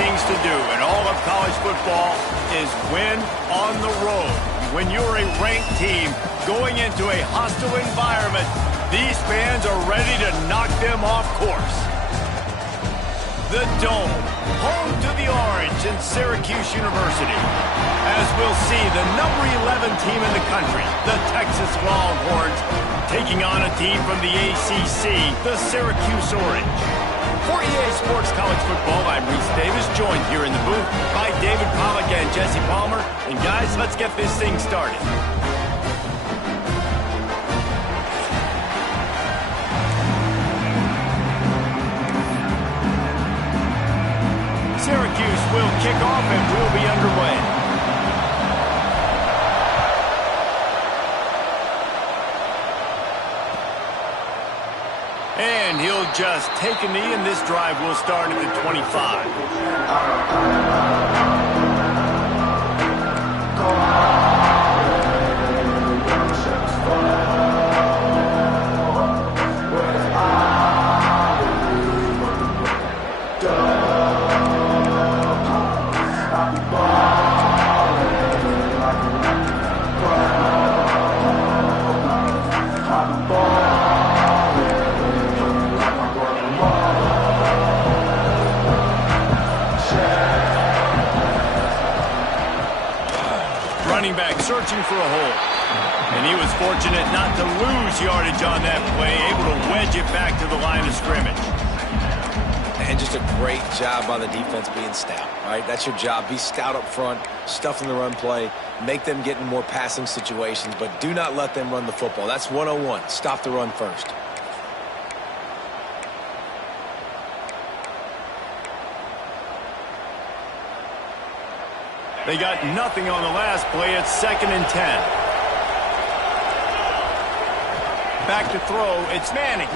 things to do in all of college football is win on the road. When you're a ranked team going into a hostile environment, these fans are ready to knock them off course. The Dome, home to the Orange and Syracuse University. As we'll see, the number 11 team in the country, the Texas Longhorns, taking on a team from the ACC, the Syracuse Orange. For EA Sports College Football, I'm Reese Davis, joined here in the booth by David Pollack and Jesse Palmer. And guys, let's get this thing started. Syracuse will kick off and we'll be underway. And he'll just take a knee, and this drive will start at the 25. Running back searching for a hole. And he was fortunate not to lose yardage on that play, able to wedge it back to the line of scrimmage. And just a great job by the defense being stout, right? That's your job. Be stout up front, stuff in the run play, make them get in more passing situations, but do not let them run the football. That's 101. Stop the run first. They got nothing on the last play. It's 2nd and 10. Back to throw. It's Manning.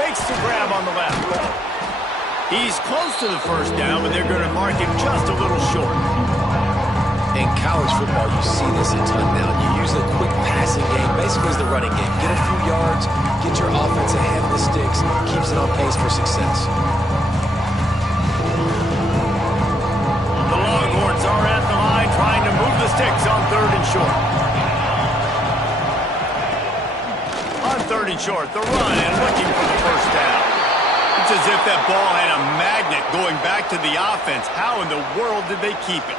Makes the grab on the left. He's close to the first down, but they're going to mark him just a little short. In college football, you see this a ton now. You use the quick passing game, basically as the running game. Get a few yards, get your offense ahead of the sticks, keeps it on pace for success. Are at the line trying to move the sticks on 3rd and short. On 3rd and short, the run and looking for the first down. It's as if that ball had a magnet going back to the offense. How in the world did they keep it?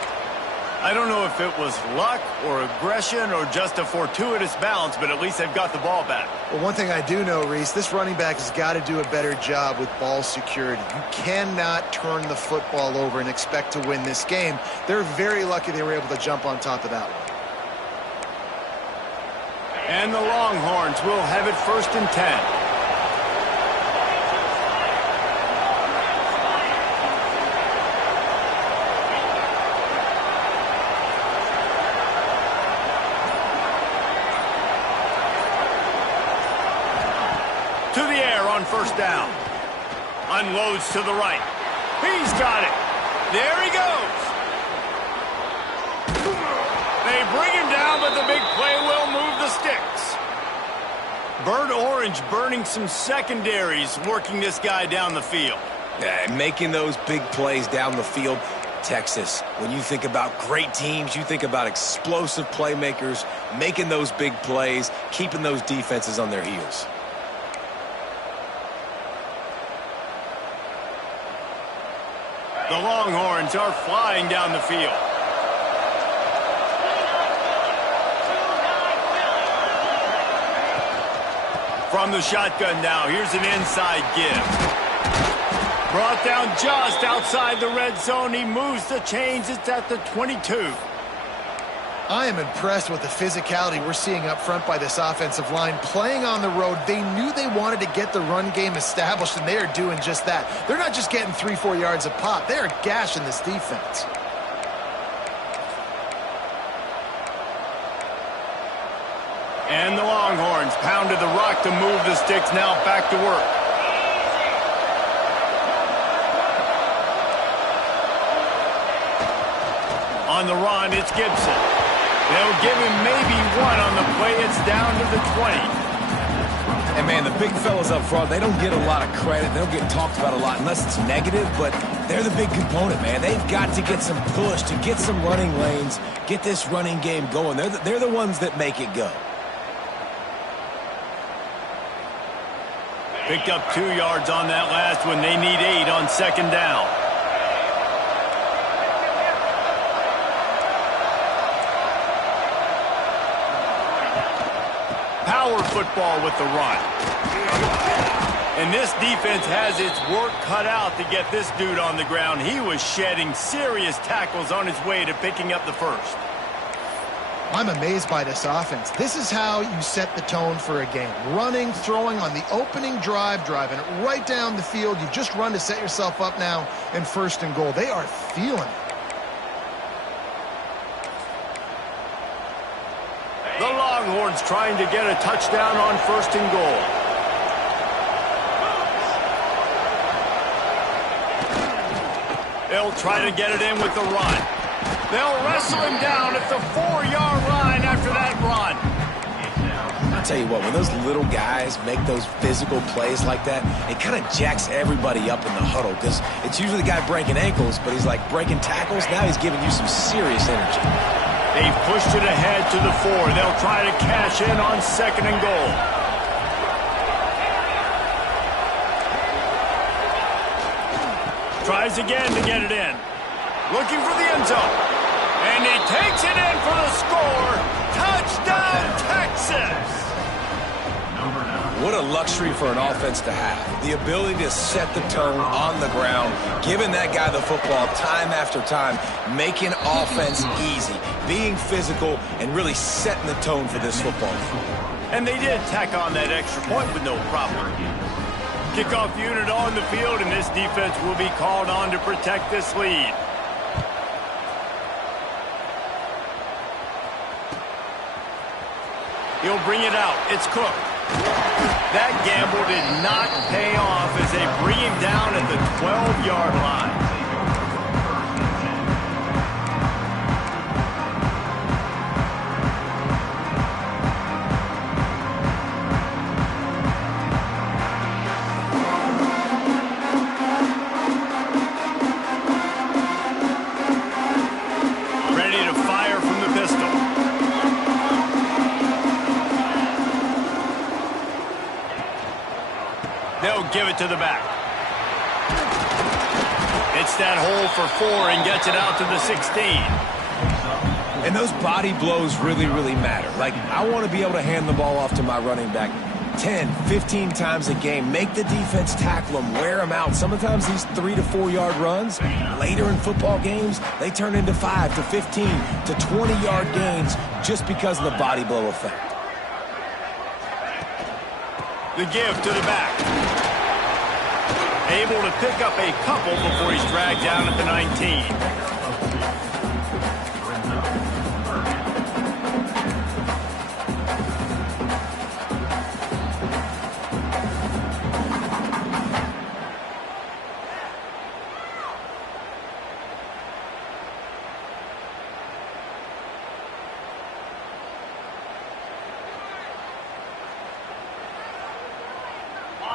I don't know if it was luck or aggression or just a fortuitous bounce, but at least they've got the ball back. Well, one thing I do know, Reese, this running back has got to do a better job with ball security. You cannot turn the football over and expect to win this game. They're very lucky they were able to jump on top of that one. And the Longhorns will have it 1st and 10. To the air on 1st down. Unloads to the right. He's got it. There he goes. They bring him down, but the big play will move the sticks. Bird Orange burning some secondaries, working this guy down the field. Yeah, making those big plays down the field. Texas, when you think about great teams, you think about explosive playmakers, making those big plays, keeping those defenses on their heels. The Longhorns are flying down the field. From the shotgun now, here's an inside give. Brought down just outside the red zone. He moves the chains. It's at the 22. I am impressed with the physicality we're seeing up front by this offensive line. Playing on the road, they knew they wanted to get the run game established, and they are doing just that. They're not just getting 3-4 yards a pop. They are gashing this defense. And the Longhorns pounded the rock to move the sticks. Now back to work. On the run, it's Gibson. They'll give him maybe one on the play. It's down to the 20. And, man, the big fellas up front, they don't get a lot of credit. They don't get talked about a lot unless it's negative, but They're the big component, man. They've got to get some push, to get some running lanes, get this running game going. They're the ones that make it go. Picked up 2 yards on that last one. They need 8 on second down. Power football with the run. And this defense has its work cut out to get this dude on the ground. He was shedding serious tackles on his way to picking up the first. I'm amazed by this offense. This is how you set the tone for a game. Running, throwing on the opening drive, driving it right down the field. You just run to set yourself up now in 1st and goal. They are feeling it. The Longhorns trying to get a touchdown on 1st and goal. They'll try to get it in with the run. They'll wrestle him down at the 4-yard line after that run. I'll tell you what, when those little guys make those physical plays like that, it kind of jacks everybody up in the huddle because it's usually the guy breaking ankles, but he's like breaking tackles. Now he's giving you some serious energy. They've pushed it ahead to the 4. They'll try to cash in on 2nd and goal. Tries again to get it in. Looking for the end zone. And he takes it in for the score. Touchdown, Texas! What a luxury for an offense to have. The ability to set the tone on the ground, giving that guy the football time after time, making offense easy, being physical, and really setting the tone for this football. And they did tack on that extra point with no problem. Kickoff unit on the field, and this defense will be called on to protect this lead. He'll bring it out. It's Cook. That gamble did not pay off as they bring him down at the 12-yard line. Ready to fire from the pistol. They'll give it to the back. It's that hole for 4 and gets it out to the 16. And those body blows really, really matter. Like, I want to be able to hand the ball off to my running back 10, 15 times a game. Make the defense tackle them, wear them out. Sometimes these 3 to 4 yard runs, later in football games, they turn into 5 to 15 to 20-yard gains just because of the body blow effect. The give to the back. Able to pick up a couple before he's dragged down at the 19.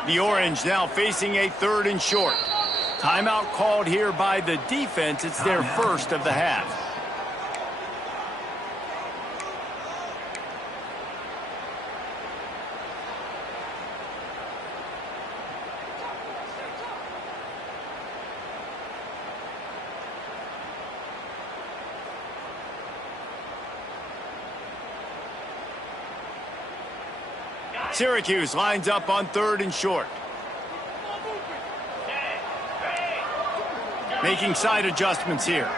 The Orange now facing a 3rd and short. Timeout called here by the defense. It's their first of the half. Syracuse lines up on 3rd and short. Making side adjustments here.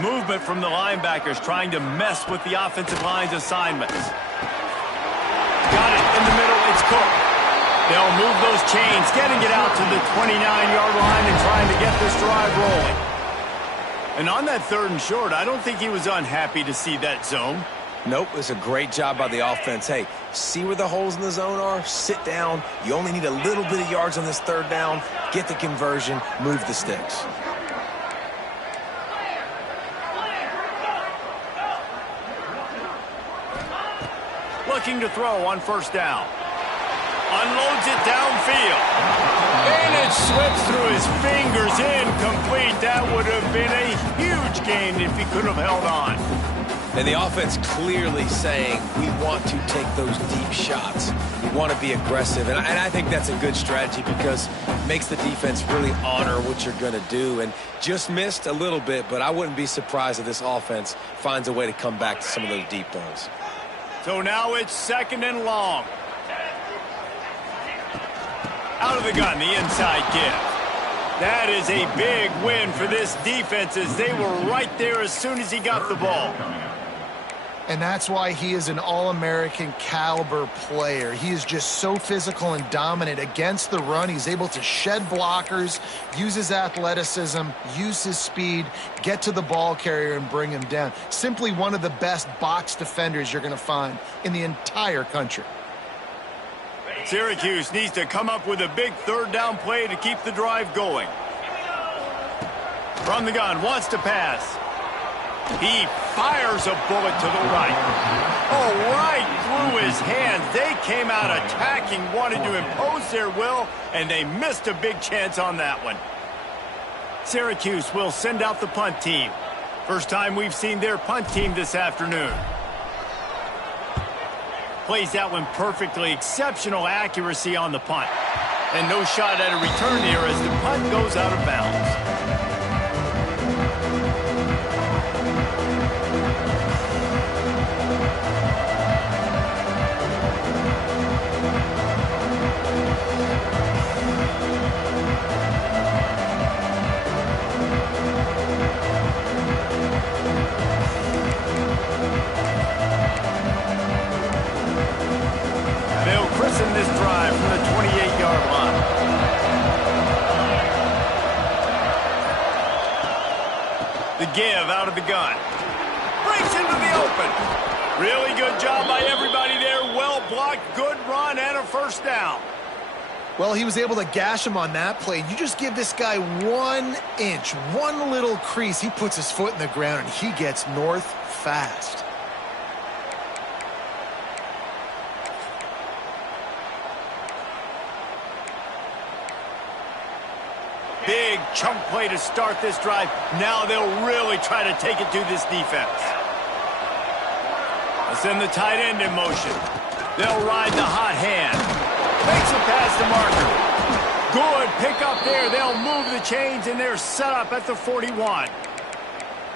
Movement from the linebackers trying to mess with the offensive line's assignments. Got it in the middle. It's Cook. They'll move those chains, getting it out to the 29-yard line and trying to get this drive rolling. And on that 3rd and short, I don't think he was unhappy to see that zone. Nope, it's a great job by the offense. Hey, see where the holes in the zone are? Sit down. You only need a little bit of yards on this 3rd down. Get the conversion. Move the sticks. Looking to throw on 1st down. Unloads it downfield. And it slips through his fingers, incomplete. That would have been a huge gain if he could have held on. And the offense clearly saying, we want to take those deep shots. We want to be aggressive. And I think that's a good strategy because it makes the defense really honor what you're going to do. And just missed a little bit, but I wouldn't be surprised if this offense finds a way to come back to some of those deep balls. So now it's 2nd and long. Out of the gun, the inside give. That is a big win for this defense as they were right there as soon as he got the ball. And that's why he is an All-American caliber player. He is just so physical and dominant against the run. He's able to shed blockers, use his athleticism, use his speed, get to the ball carrier and bring him down. Simply one of the best box defenders you're going to find in the entire country. Syracuse needs to come up with a big 3rd down play to keep the drive going. From the gun, wants to pass. He fires a bullet to the right. Oh, right through his hands. They came out attacking, wanted to impose their will, and they missed a big chance on that one. Syracuse will send out the punt team. First time we've seen their punt team this afternoon. Plays that one perfectly. Exceptional accuracy on the punt. And no shot at a return here as the punt goes out of bounds. In this drive from the 28-yard line. The give out of the gun. Breaks into the open. Really good job by everybody there. Well blocked, good run, and a 1st down. Well, he was able to gash him on that play. You just give this guy 1 inch, one little crease. He puts his foot in the ground, and he gets north fast. Big chunk play to start this drive. Now they'll really try to take it to this defense. Let's send the tight end in motion. They'll ride the hot hand. Makes a pass to Marker. Good pick up there. They'll move the chains, and they're set up at the 41.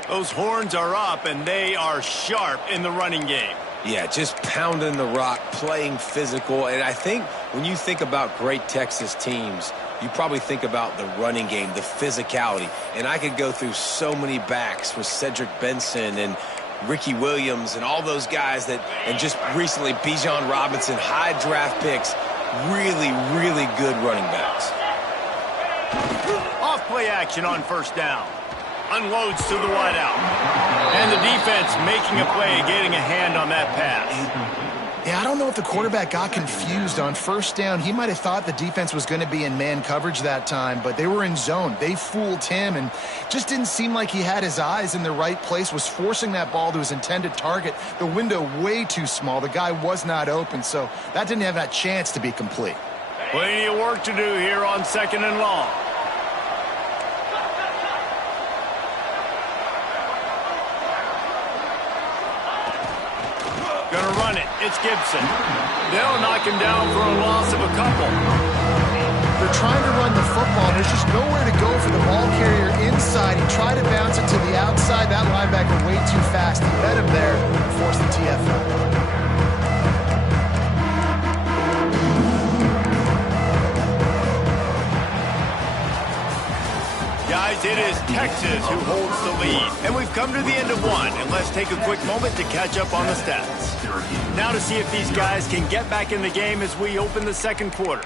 Those horns are up, and they are sharp in the running game. Yeah, just pounding the rock, playing physical. And I think when you think about great Texas teams, you probably think about the running game, the physicality. And I could go through so many backs with Cedric Benson and Ricky Williams and all those guys that, and just recently Bijan Robinson, high draft picks, really, really good running backs. Off play action on 1st down. Unloads to the wideout. And the defense making a play, getting a hand on that pass. Yeah, I don't know if the quarterback got confused on 1st down. He might have thought the defense was going to be in man coverage that time, but they were in zone. They fooled him and just didn't seem like he had his eyes in the right place, was forcing that ball to his intended target. The window way too small. The guy was not open, so that didn't have that chance to be complete. Plenty of work to do here on 2nd and long. Gonna run it. It's Gibson. They'll knock him down for a loss of a couple. They're trying to run the football. There's just nowhere to go for the ball carrier inside. He tried to bounce it to the outside. That linebacker way too fast. He met him there and forced the TFL. Guys, it is Texas who holds the lead. And we've come to the end of one. And let's take a quick moment to catch up on the stats. Now to see if these guys can get back in the game as we open the 2nd quarter.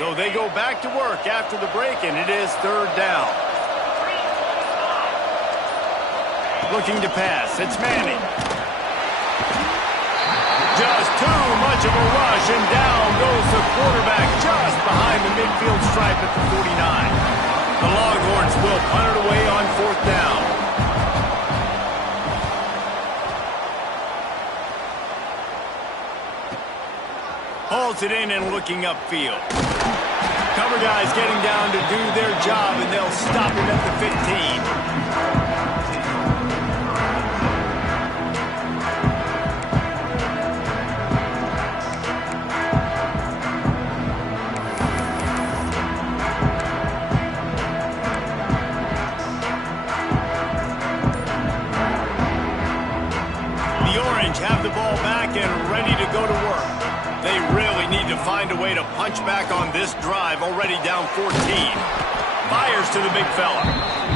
So they go back to work after the break, and it is third down. Looking to pass. It's Manning. Just too much of a rush, and down goes the quarterback just behind the midfield stripe at the 49. The Longhorns will punt it away on fourth down. Hauls it in and looking upfield. Cover guys getting down to do their job, and they'll stop him at the 15. Have the ball back and ready to go to work. They really need to find a way to punch back on this drive, already down 14. Fires to the big fella.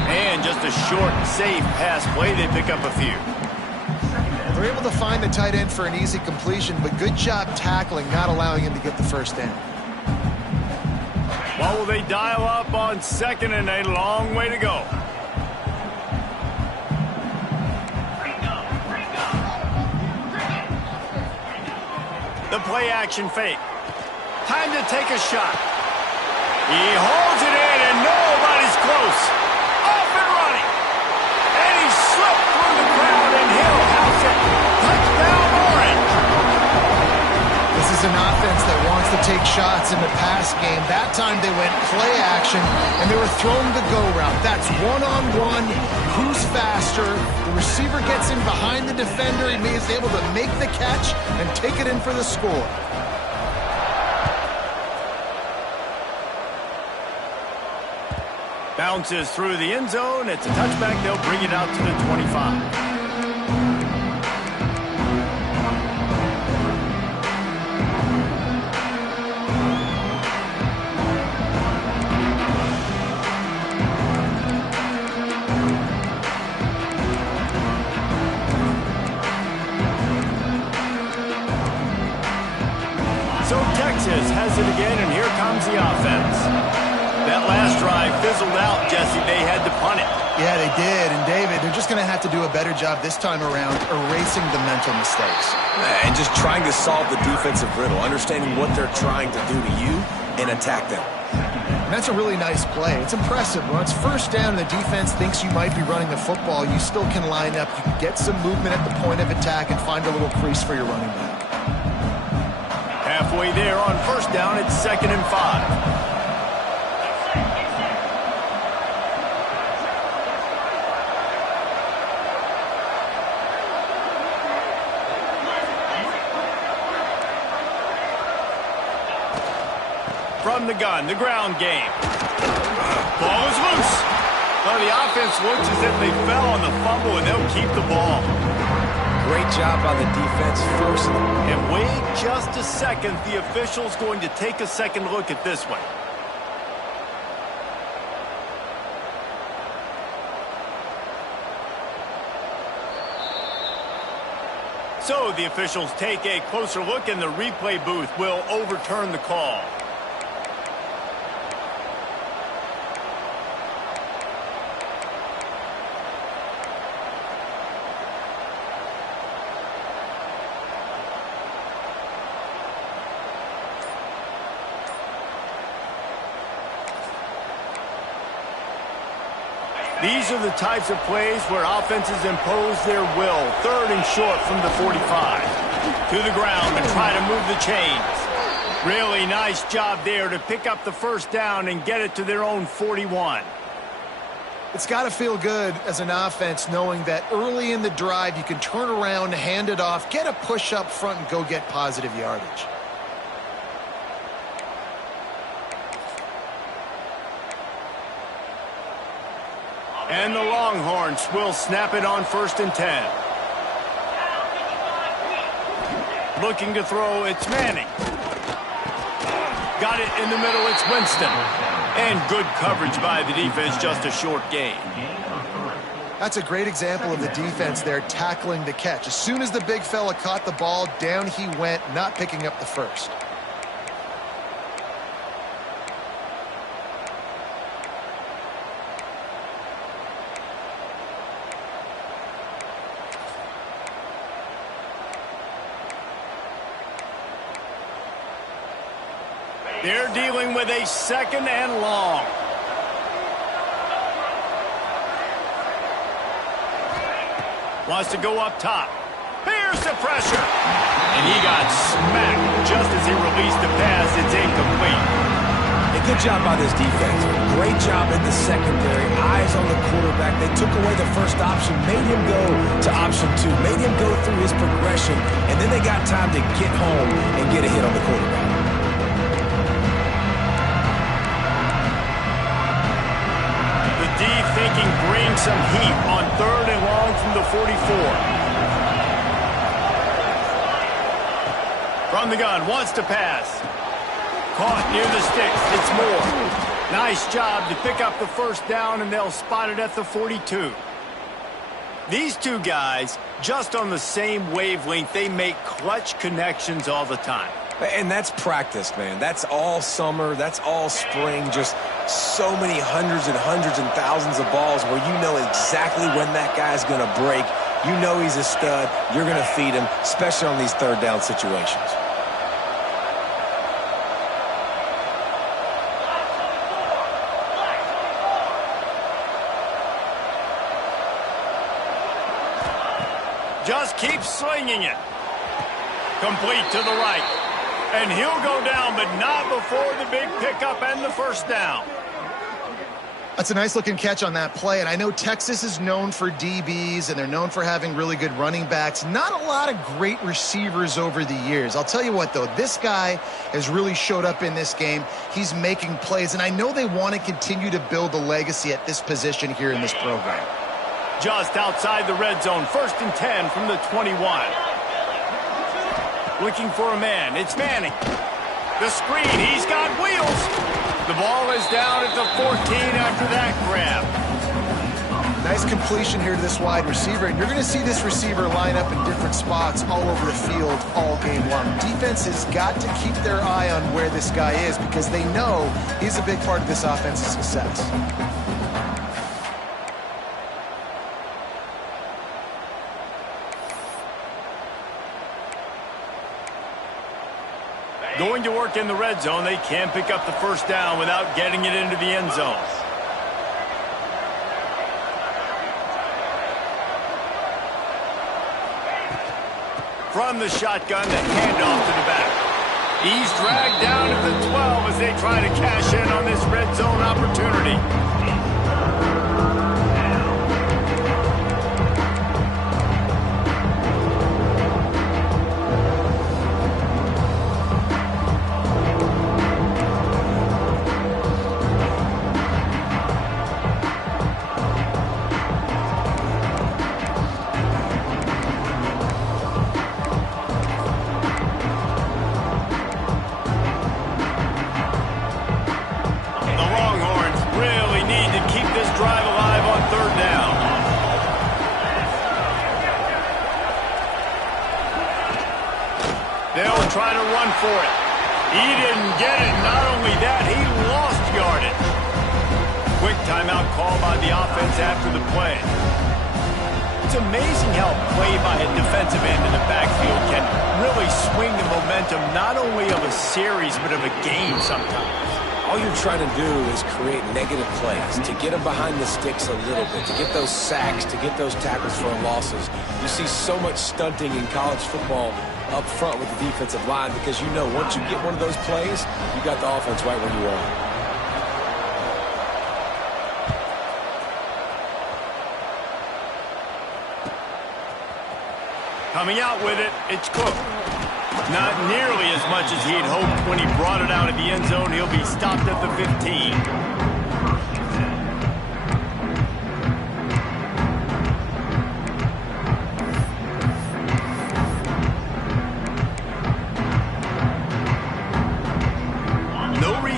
And just a short, safe pass play. They pick up a few. They're able to find the tight end for an easy completion, but good job tackling, not allowing him to get the first down. Well, will they dial up on second and a long way to go? The play action fake. Time to take a shot. He holds it in and nobody's close. Off and running. And he slipped through the crowd and he'll house it. Touchdown Orange. This is an offense that wants to take shots in the pass game. That time they went play action and they were throwing the go route. That's one-on-one. Who's faster? The receiver gets in behind the defender. He is able to make the catch and take it in for the score. Bounces through the end zone. It's a touchback. They'll bring it out to the 25. So Texas has it again, and here comes the offense. That last drive fizzled out, Jesse. They had to punt it. Yeah, they did. And, David, they're just going to have to do a better job this time around erasing the mental mistakes. And just trying to solve the defensive riddle, understanding what they're trying to do to you and attack them. And that's a really nice play. It's impressive. When it's first down and the defense thinks you might be running the football, you still can line up. You can get some movement at the point of attack and find a little crease for your running back. Halfway there on first down, it's 2nd and 5. From the gun, the ground game. Ball is loose. Well, the offense looks as if they fell on the fumble, and they'll keep the ball. Great job by the defense forcing them. And wait just a second. The official's going to take a second look at this one. So the officials take a closer look, and the replay booth will overturn the call. These are the types of plays where offenses impose their will. 3rd and short from the 45. To the ground to try to move the chains. Really nice job there to pick up the first down and get it to their own 41. It's got to feel good as an offense knowing that early in the drive you can turn around, hand it off, get a push up front, and go get positive yardage. And the Longhorns will snap it on 1st and 10. Looking to throw, it's Manning. Got it in the middle, it's Winston. And good coverage by the defense, just a short gain. That's a great example of the defense there tackling the catch. As soon as the big fella caught the ball, down he went, not picking up the first. They're dealing with a 2nd and long. Wants to go up top. Here's the pressure. And he got smacked just as he released the pass. It's incomplete. A good job by this defense. Great job in the secondary. Eyes on the quarterback. They took away the first option, made him go to option 2, made him go through his progression, and then they got time to get home and get a hit on the quarterback. The D thinking bring some heat on 3rd and long from the 44. From the gun, wants to pass. Caught near the sticks. It's Moore. Nice job to pick up the first down, and they'll spot it at the 42. These two guys, just on the same wavelength, they make clutch connections all the time. And that's practice, man. That's all summer. That's all spring. Just so many hundreds and thousands of balls where you know exactly when that guy's going to break. You know he's a stud. You're going to feed him, especially on these 3rd down situations. Just keep slinging it. Complete to the right. And he'll go down, but not before the big pickup and the first down. That's a nice-looking catch on that play, and I know Texas is known for DBs, and they're known for having really good running backs. Not a lot of great receivers over the years. I'll tell you what, though, this guy has really showed up in this game. He's making plays, and I know they want to continue to build a legacy at this position here in this program. Just outside the red zone, 1st and 10 from the 21. Looking for a man. It's Manning. The screen. He's got wheels. The ball is down at the 14 after that grab. Nice completion here to this wide receiver, and you're going to see this receiver line up in different spots all over the field all game long. Defense has got to keep their eye on where this guy is because they know he's a big part of this offense's success. Going to work in the red zone. They can't pick up the first down without getting it into the end zone. From the shotgun, the handoff to the back. He's dragged down at the 12 as they try to cash in on this red zone opportunity. They'll try to run for it. He didn't get it. Not only that, he lost yardage. Quick timeout call by the offense after the play. It's amazing how play by a defensive end in the backfield can really swing the momentum not only of a series but of a game sometimes. All you're trying to do is create negative plays, to get them behind the sticks a little bit, to get those sacks, to get those tackles for losses. You see so much stunting in college football up front with the defensive line because you know once you get one of those plays, you got the offense right where you want. Coming out with it, it's Cook. Not nearly as much as he'd hoped when he brought it out of the end zone. He'll be stopped at the 15.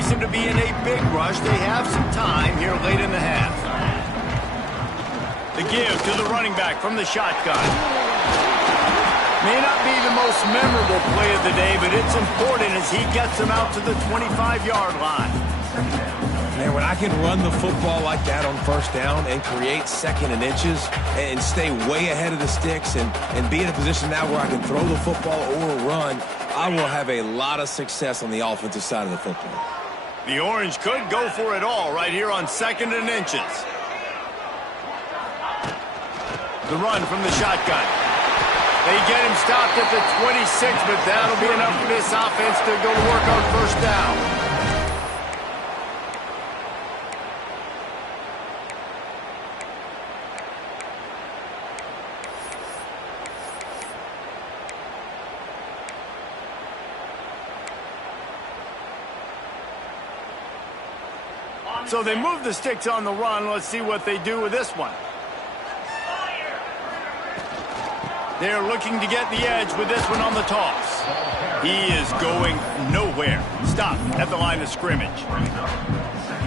To be in a big rush. They have some time here late in the half. The give to the running back from the shotgun. May not be the most memorable play of the day, but it's important as he gets them out to the 25-yard line. Man, when I can run the football like that on first down and create 2nd and inches and stay way ahead of the sticks and be in a position now where I can throw the football or run, I will have a lot of success on the offensive side of the football. The Orange could go for it all right here on 2nd and inches. The run from the shotgun. They get him stopped at the 26, but that'll be enough for this offense to go to work on 1st down. So they move the sticks on the run. Let's see what they do with this one. They're looking to get the edge with this one on the toss. He is going nowhere. Stop at the line of scrimmage.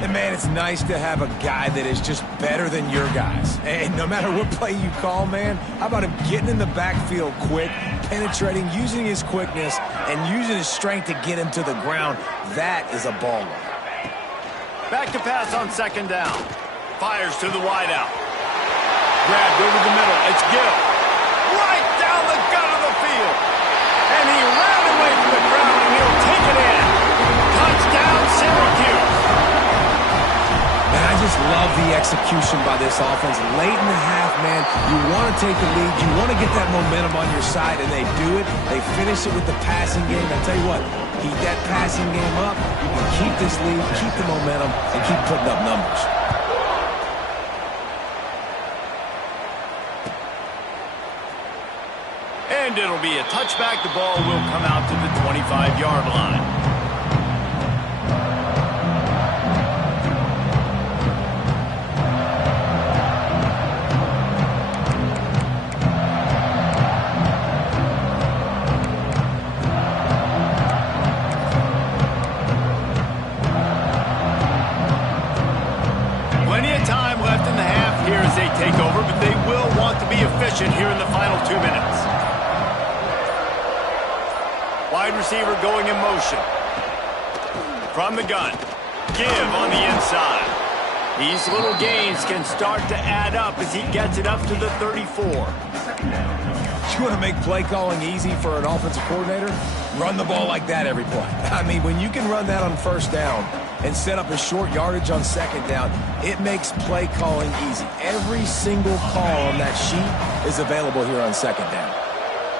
And, man, it's nice to have a guy that is just better than your guys. And no matter what play you call, man, how about him getting in the backfield quick, penetrating, using his quickness, and using his strength to get him to the ground. That is a baller. Back to pass on 2nd down. Fires to the wideout. Grabbed over the middle. It's Gill. Right down the gut of the field. And he ran away from the crowd, and he'll take it in. Touchdown, Syracuse. And I just love the execution by this offense. Late in the half, man, you want to take the lead. You want to get that momentum on your side, and they do it. They finish it with the passing game. I tell you what, keep that passing game up. You can keep this lead, keep the momentum, and keep putting up numbers. And it'll be a touchback. The ball will come out to the 25-yard line. Plenty of time left in the half here as they take over, but they will want to be efficient here in the final 2 minutes. Wide receiver going in motion. From the gun. Give on the inside. These little gains can start to add up as he gets it up to the 34. You want to make play calling easy for an offensive coordinator? Run the ball like that every play. I mean, when you can run that on 1st down and set up a short yardage on 2nd down, it makes play calling easy. Every single call on that sheet is available here on 2nd down.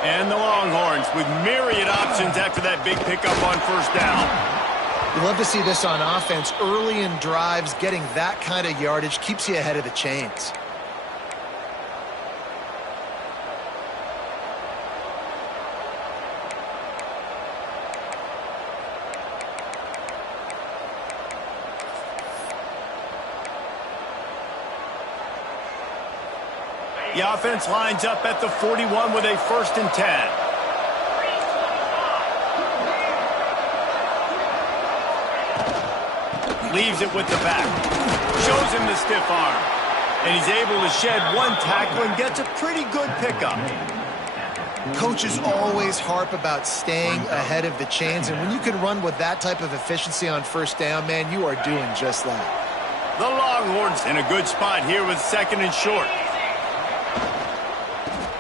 And the Longhorns with myriad options after that big pickup on 1st down. You love to see this on offense. Early in drives, getting that kind of yardage keeps you ahead of the chains. The offense lines up at the 41 with a 1st and 10. Leaves it with the back. Shows him the stiff arm. And he's able to shed one tackle and gets a pretty good pickup. Coaches always harp about staying ahead of the chains, and when you can run with that type of efficiency on 1st down, man, you are doing just that. The Longhorns in a good spot here with 2nd and short.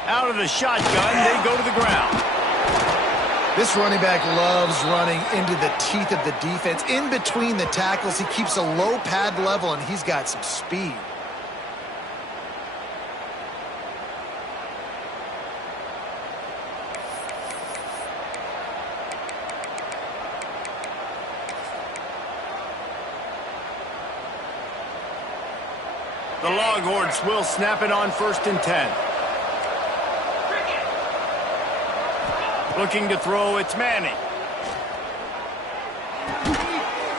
Out of the shotgun, they go to the ground. This running back loves running into the teeth of the defense. In between the tackles, he keeps a low pad level, and he's got some speed. The Longhorns will snap it on 1st and 10. Looking to throw, it's Manning.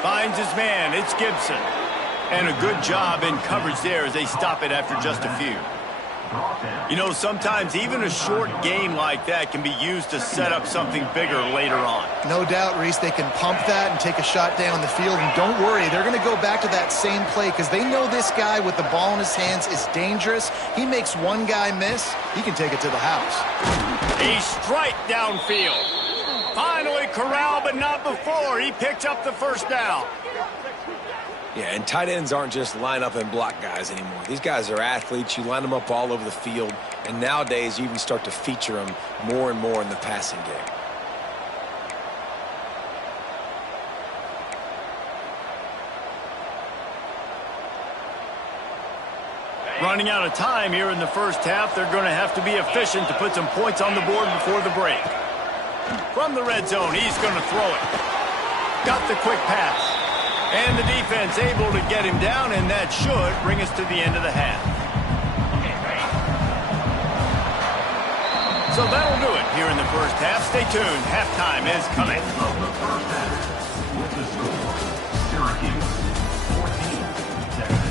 Finds his man, it's Gibson. And a good job in coverage there as they stop it after just a few. You know, sometimes even a short gain like that can be used to set up something bigger later on. No doubt, Reese, they can pump that and take a shot down the field. And don't worry, they're going to go back to that same play because they know this guy with the ball in his hands is dangerous. He makes one guy miss, he can take it to the house. A strike downfield. Finally corralled, but not before. He picks up the 1st down. Yeah, and tight ends aren't just line up and block guys anymore. These guys are athletes. You line them up all over the field. And nowadays, you even start to feature them more and more in the passing game. Running out of time here in the first half, they're going to have to be efficient to put some points on the board before the break. From the red zone, he's going to throw it. Got the quick pass. And the defense able to get him down, and that should bring us to the end of the half. So that'll do it here in the first half. Stay tuned. Halftime is coming. With the score, Syracuse 14, Texas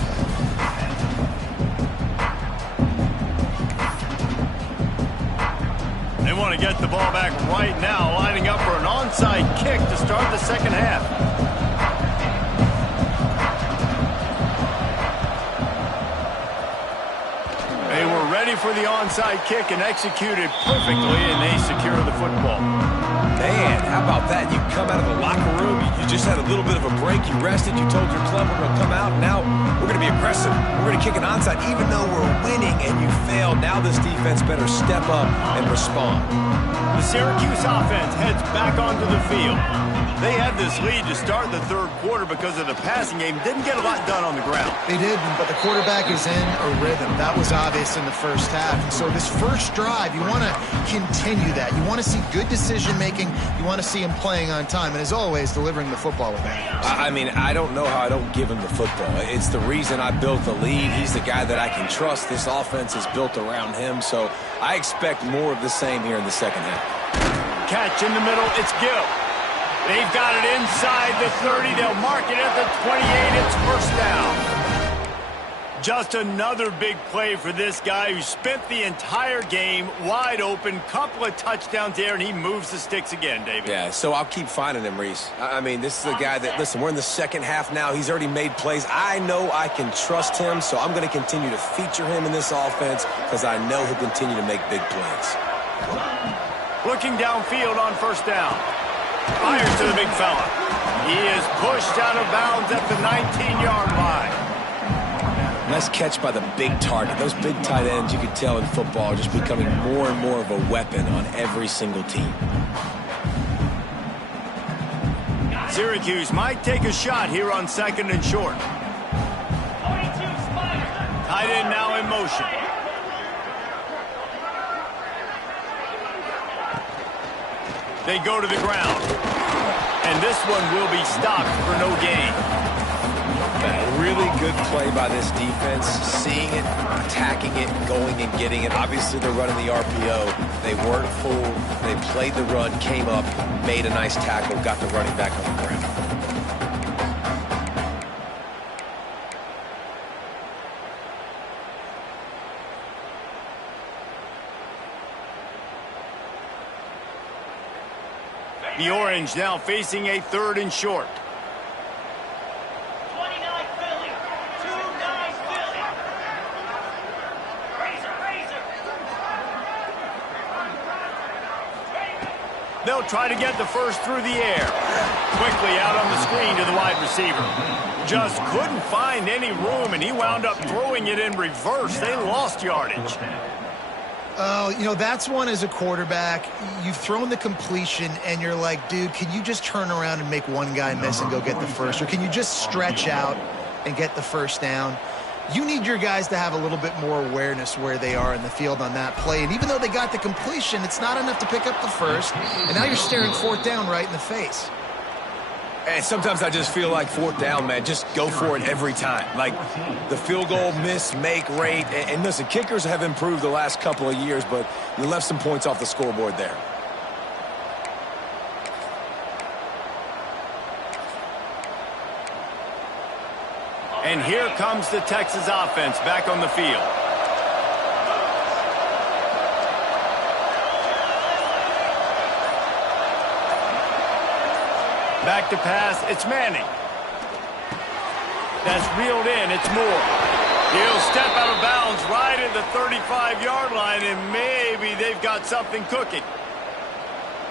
10. They want to get the ball back right now, lining up for an onside kick to start the second half. They were ready for the onside kick and executed perfectly, and they secure the football. Man, how about that? You come out of the locker room, you just had a little bit of a break, you rested, you told your club we're going to come out, and now we're going to be aggressive. We're going to kick an onside, even though we're winning and you failed. Now this defense better step up and respond. The Syracuse offense heads back onto the field. They had this lead to start the third quarter because of the passing game. Didn't get a lot done on the ground. They did, but the quarterback is in a rhythm. That was obvious in the first half. And so this first drive, you want to continue that. You want to see good decision-making. You want to see him playing on time. And as always, delivering the football with that. I mean, I don't know how I don't give him the football. It's the reason I built the lead. He's the guy that I can trust. This offense is built around him. So I expect more of the same here in the second half. Catch in the middle. It's Gill. They've got it inside the 30. They'll mark it at the 28. It's first down. Just another big play for this guy who spent the entire game wide open. Couple of touchdowns there, and he moves the sticks again, David. Yeah, so I'll keep finding him, Reese. I mean, this is a guy that, listen, we're in the second half now. He's already made plays. I know I can trust him, so I'm going to continue to feature him in this offense because I know he'll continue to make big plays. Looking downfield on first down. Fires to the big fella. He is pushed out of bounds at the 19-yard line. Nice catch by the big target. Those big tight ends, you can tell in football, are just becoming more and more of a weapon on every single team. Syracuse might take a shot here on second and short. Tight end now in motion. They go to the ground. And this one will be stopped for no gain. A really good play by this defense. Seeing it, attacking it, going and getting it. Obviously, they're running the RPO. They weren't fooled. They played the run, came up, made a nice tackle, got the running back on the ground. The Orange now facing a third and short. 29 Philly. 2-9 Philly. Razor. They'll try to get the first through the air. Quickly out on the screen to the wide receiver. Just couldn't find any room, and he wound up throwing it in reverse. They lost yardage. Oh, you know, that's one as a quarterback. You've thrown the completion, and you're like, dude, can you just turn around and make one guy miss and go get the first? Or can you just stretch out and get the first down? You need your guys to have a little bit more awareness where they are in the field on that play. And even though they got the completion, it's not enough to pick up the first. And now you're staring fourth down right in the face. And sometimes I just feel like fourth down, man, just go for it every time. Like the field goal miss, make rate. And listen, kickers have improved the last couple of years, but you left some points off the scoreboard there. And here comes the Texas offense back on the field. Back to pass, it's Manning. That's reeled in, it's Moore. He'll step out of bounds right at the 35-yard line, and maybe they've got something cooking.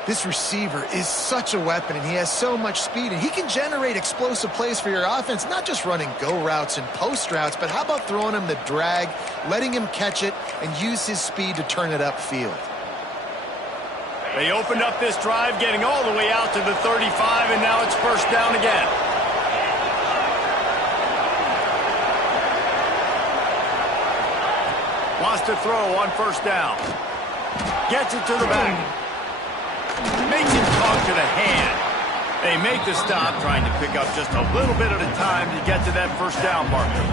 This receiver is such a weapon, and he has so much speed, and he can generate explosive plays for your offense, not just running go routes and post routes, but how about throwing him the drag, letting him catch it, and use his speed to turn it upfield. They opened up this drive, getting all the way out to the 35, and now it's first down again. Lost to throw on first down. Gets it to the back. Makes him talk to the hand. They make the stop, trying to pick up just a little bit at a time to get to that first down marker.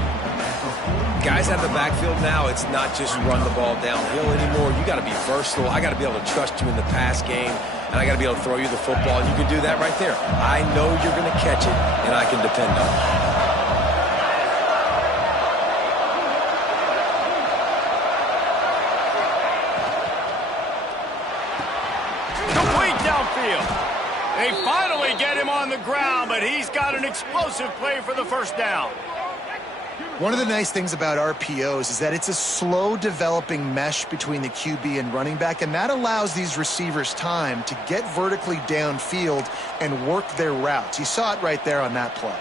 Guys out of the backfield now, it's not just run the ball downhill anymore. You got to be versatile. I got to be able to trust you in the pass game, and I got to be able to throw you the football, and you can do that right there. I know you're going to catch it, and I can depend on it. Complete downfield. They finally get him on the ground, but he's got an explosive play for the first down. One of the nice things about RPOs is that it's a slow developing mesh between the QB and running back, and that allows these receivers time to get vertically downfield and work their routes. You saw it right there on that play.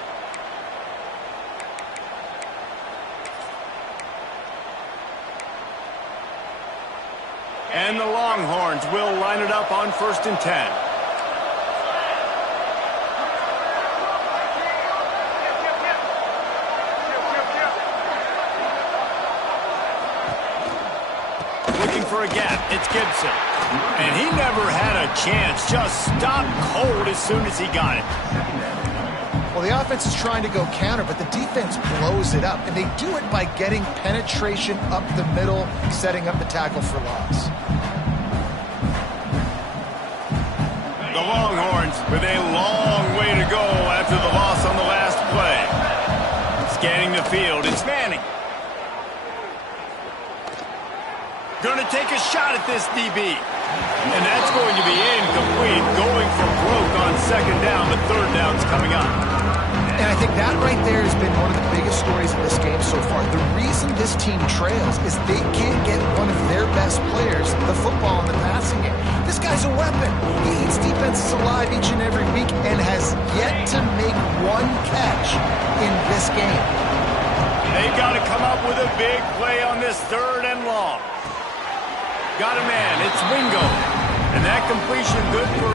And the Longhorns will line it up on 1st and 10. For a gap, it's Gibson. And he never had a chance. Just stopped cold as soon as he got it. Well, the offense is trying to go counter, but the defense blows it up. And they do it by getting penetration up the middle, setting up the tackle for loss. The Longhorns with a long way to go after the loss on the last play. Scanning the field, it's Manning. Going to take a shot at this DB. And that's going to be incomplete. Going for broke on 2nd down, but 3rd down's coming up. And I think that right there has been one of the biggest stories in this game so far. The reason this team trails is they can't get one of their best players the football in the passing game. This guy's a weapon. He eats defenses alive each and every week and has yet to make one catch in this game. They've got to come up with a big play on this 3rd and long. Got a man, it's Wingo. And that completion good for